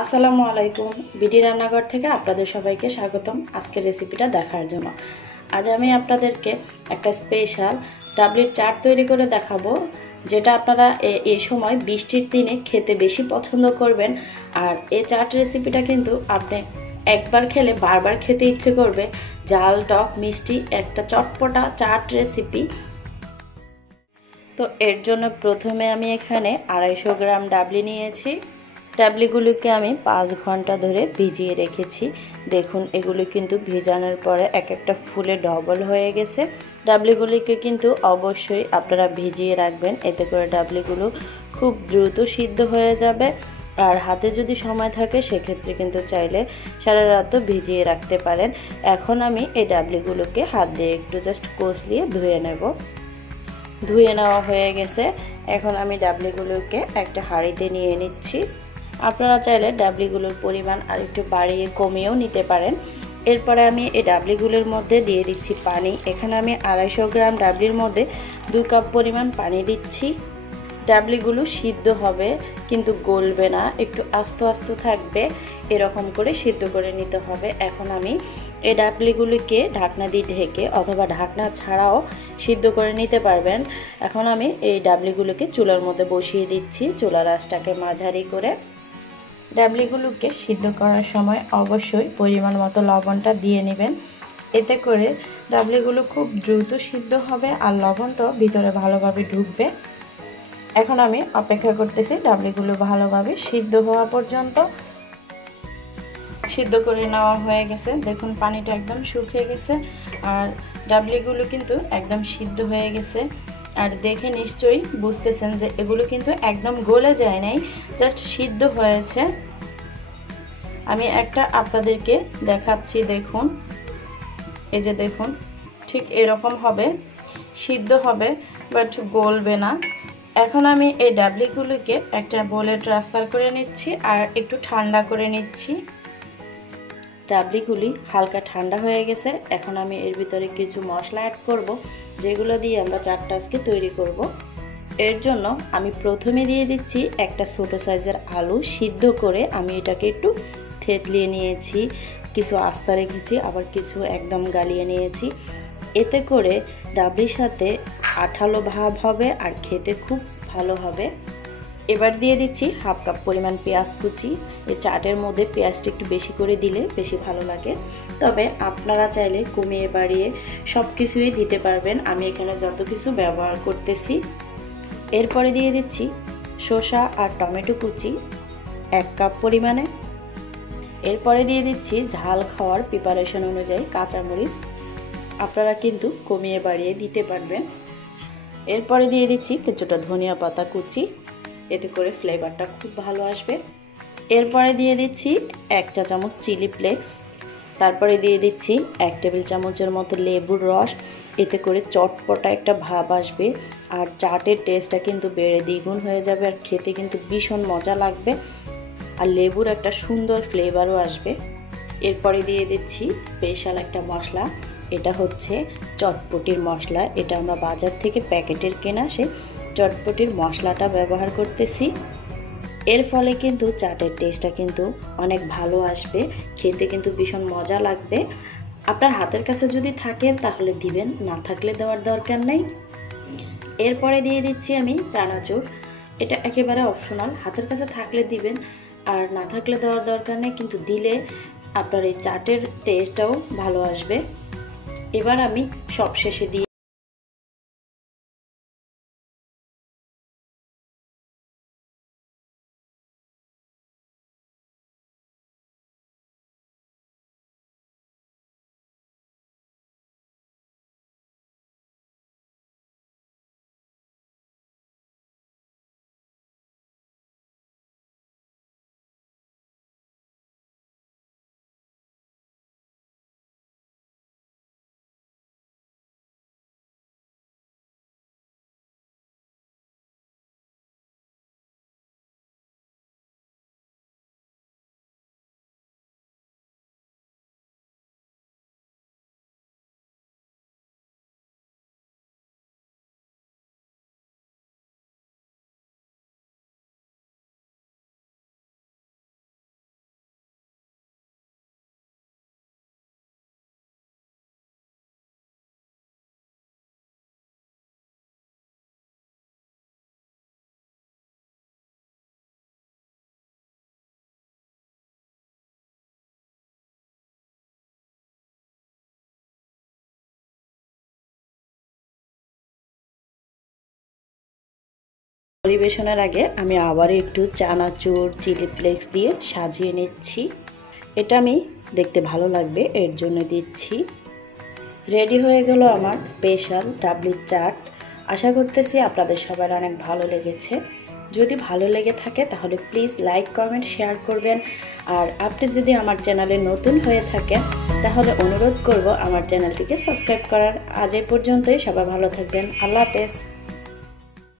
আসসালামু আলাইকুম। বিডি রান্নাঘর থেকে আপনাদের সবাইকে স্বাগতম আজকের রেসিপিটা দেখার জন্য। আজ আমি আপনাদেরকে একটা স্পেশাল ডাবলির চাট তৈরি করে দেখাবো, যেটা আপনারা এই সময় বৃষ্টির দিনে খেতে বেশি পছন্দ করবেন। আর এই চাট রেসিপিটা কিন্তু আপনি একবার খেলে বারবার খেতে ইচ্ছে করবে। ঝাল টক মিষ্টি একটা চটপটা চাট রেসিপি। তো এর জন্য প্রথমে আমি এখানে 250 গ্রাম ডাবলি নিয়েছি। ডাবলিগুলোকে আমি 5 ঘন্টা ধরে ভিজিয়ে রেখেছি। দেখুন এগুলো কিন্তু ভিজানোর পরে এক একটা ফুলে ডবল হয়ে গেছে। ডাবলিগুলিকে কিন্তু অবশ্যই আপনারা ভিজিয়ে রাখবেন, এতে করে ডাবলিগুলো খুব দ্রুত সিদ্ধ হয়ে যাবে। আর হাতে যদি সময় থাকে সেক্ষেত্রে কিন্তু চাইলে সারা রাতও ভিজিয়ে রাখতে পারেন। এখন আমি এই ডাবলিগুলোকে হাত দিয়ে একটু জাস্ট কষলিয়ে ধুয়ে নেব। ধুয়ে নেওয়া হয়ে গেছে। এখন আমি ডাবলিগুলোকে একটা হাঁড়িতে নিয়ে নিচ্ছি। আপনারা চাইলে ডাবলিগুলোর পরিমাণ আর একটু বাড়িয়ে কমিয়েও নিতে পারেন। এরপরে আমি এই ডাবলিগুলোর মধ্যে দিয়ে দিচ্ছি পানি। এখানে আমি 250 গ্রাম ডাবলির মধ্যে 2 কাপ পরিমাণ পানি দিচ্ছি। ডাবলিগুলো সিদ্ধ হবে কিন্তু গলবে না, একটু আস্ত আস্ত থাকবে, এরকম করে সিদ্ধ করে নিতে হবে। এখন আমি এই ডাবলিগুলিকে ঢাকনা দিয়ে ঢেকে অথবা ঢাকনা ছাড়াও সিদ্ধ করে নিতে পারবেন। এখন আমি এই ডাবলিগুলোকে চুলার মধ্যে বসিয়ে দিচ্ছি, চুলার আঁচটাকে মাঝারি করে। ডাবলিগুলোকে সিদ্ধ করার সময় অবশ্যই পরিমাণ মতো লবণটা দিয়ে নেবেন, এতে করে ডাবলিগুলো খুব দ্রুত সিদ্ধ হবে আর লবণটাও ভিতরে ভালোভাবে ঢুকবে। এখন আমি অপেক্ষা করতেছি ডাবলিগুলো ভালোভাবে সিদ্ধ হওয়া পর্যন্ত। সিদ্ধ করে নেওয়া হয়ে গেছে, দেখুন পানিটা একদম শুকিয়ে গেছে আর ডাবলিগুলো কিন্তু একদম সিদ্ধ হয়ে গেছে। আর দেখে নিশ্চয়ই বুঝতেছেন যে এগুলো কিন্তু একদম গলে যায় নাই, জাস্ট সিদ্ধ হয়েছে। আমি একটা আপনাদেরকে দেখাচ্ছি, দেখুন এই যে দেখুন ঠিক এরকম হবে, সিদ্ধ হবে বাট গলবে না। এখন আমি এই ডাবলিগুলোকে একটা বোলে ট্রান্সফার করে নিচ্ছি আর একটু ঠান্ডা করে নিচ্ছি। ডাবলিগুলি হালকা ঠান্ডা হয়ে গেছে। এখন আমি এর ভিতরে কিছু মশলা অ্যাড করব, যেগুলো দিয়ে আমরা চাটটা আজকে তৈরি করব। এর জন্য আমি প্রথমে দিয়ে দিচ্ছি একটা ছোট সাইজের আলু সিদ্ধ করে আমি এটাকে একটু থেতলিয়ে নিয়েছি, কিছু আস্তা রেখেছি, আবার কিছু একদম গালিয়ে নিয়েছি। এতে করে ডাবলির সাথে আঠালো ভাব হবে আর খেতে খুব ভালো হবে। এবার দিয়ে দিচ্ছি 1/2 কাপ পরিমাণ পেঁয়াজ কুচি। এই চাটের মধ্যে পেঁয়াজটা একটু বেশি করে দিলে বেশি ভালো লাগে, তবে আপনারা চাইলে কমিয়ে বাড়িয়ে সব কিছুই দিতে পারবেন। আমি এখানে যত কিছু ব্যবহার করতেছি। এরপরে দিয়ে দিচ্ছি শসা আর টমেটো কুচি 1 কাপ পরিমাণে। এরপরে দিয়ে দিচ্ছি ঝাল খাওয়ার প্রিপারেশন অনুযায়ী কাঁচামরিচ, আপনারা কিন্তু কমিয়ে বাড়িয়ে দিতে পারবেন। এরপরে দিয়ে দিচ্ছি কিছুটা ধনিয়া পাতা কুচি, এতে করে ফ্লেভারটা খুব ভালো আসবে। এরপরে দিয়ে দিচ্ছি 1 চা চামচ চিলি ফ্লেক্স। তারপরে দিয়ে দিচ্ছি 1 টেবিল চামচের মতো লেবুর রস, এতে করে চটপটা একটা ভাব আসবে আর চাটের টেস্টটা কিন্তু বেড়ে দ্বিগুণ হয়ে যাবে আর খেতে কিন্তু ভীষণ মজা লাগবে আর লেবুর একটা সুন্দর ফ্লেভারও আসবে। এরপরে দিয়ে দিচ্ছি স্পেশাল একটা মশলা, এটা হচ্ছে চটপটির মশলা। এটা আমরা বাজার থেকে প্যাকেটের কেনা সেই চটপটির মশলাটা ব্যবহার করতেছি। এর ফলে কিন্তু চাটের টেস্টটা কিন্তু অনেক ভালো আসবে, খেতে কিন্তু ভীষণ মজা লাগবে। আপনার হাতের কাছে যদি থাকে তাহলে দিবেন, না থাকলে দেওয়ার দরকার নেই। এরপরে দিয়ে দিচ্ছি আমি চানাচুর, এটা একেবারে অপশনাল, হাতের কাছে থাকলে দিবেন আর না থাকলে দেওয়ার দরকার নেই, কিন্তু দিলে আপনার এই চাটের টেস্টটাও ভালো আসবে। এবার আমি সবশেষে দিয়ে পরিবেশনের আগে আমি আবার একটু চানাচুর চিলি ফ্লেক্স দিয়ে সাজিয়ে নিচ্ছি। এটা আমি দেখতে ভালো লাগবে এর জন্য দিচ্ছি। রেডি হয়ে গেল আমার স্পেশাল ডাবলি চাট। আশা করতেছি আপনাদের সবার অনেক ভালো লেগেছে। যদি ভালো লেগে থাকে তাহলে প্লিজ লাইক কমেন্ট শেয়ার করবেন। আর আপনি যদি আমার চ্যানেলে নতুন হয়ে থাকেন তাহলে অনুরোধ করব আমার চ্যানেলটিকে সাবস্ক্রাইব করার। আজ এই পর্যন্তই, সবাই ভালো থাকবেন। আল্লাহ হাফেজ।